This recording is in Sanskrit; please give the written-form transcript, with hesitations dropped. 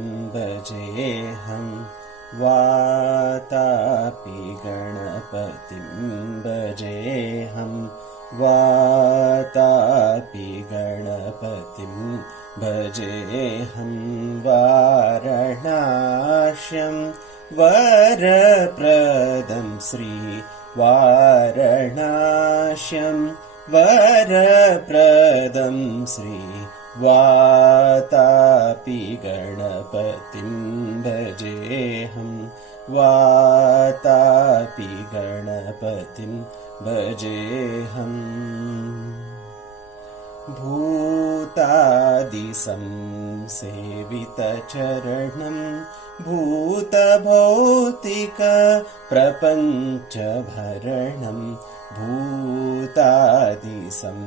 भजेऽहं वातापि गणपतिं भजेऽहं वातापि गणपतिं भजेऽहं वारणास्यं वरप्रदं वारणास्यं वरप्रदं वातापि गणपतिं भजेऽहं वातापि गणपतिं भजेऽहम् भूतादिसंसेवितचरणं भूतभौतिकप्रपञ्चभरणं भूतादिसं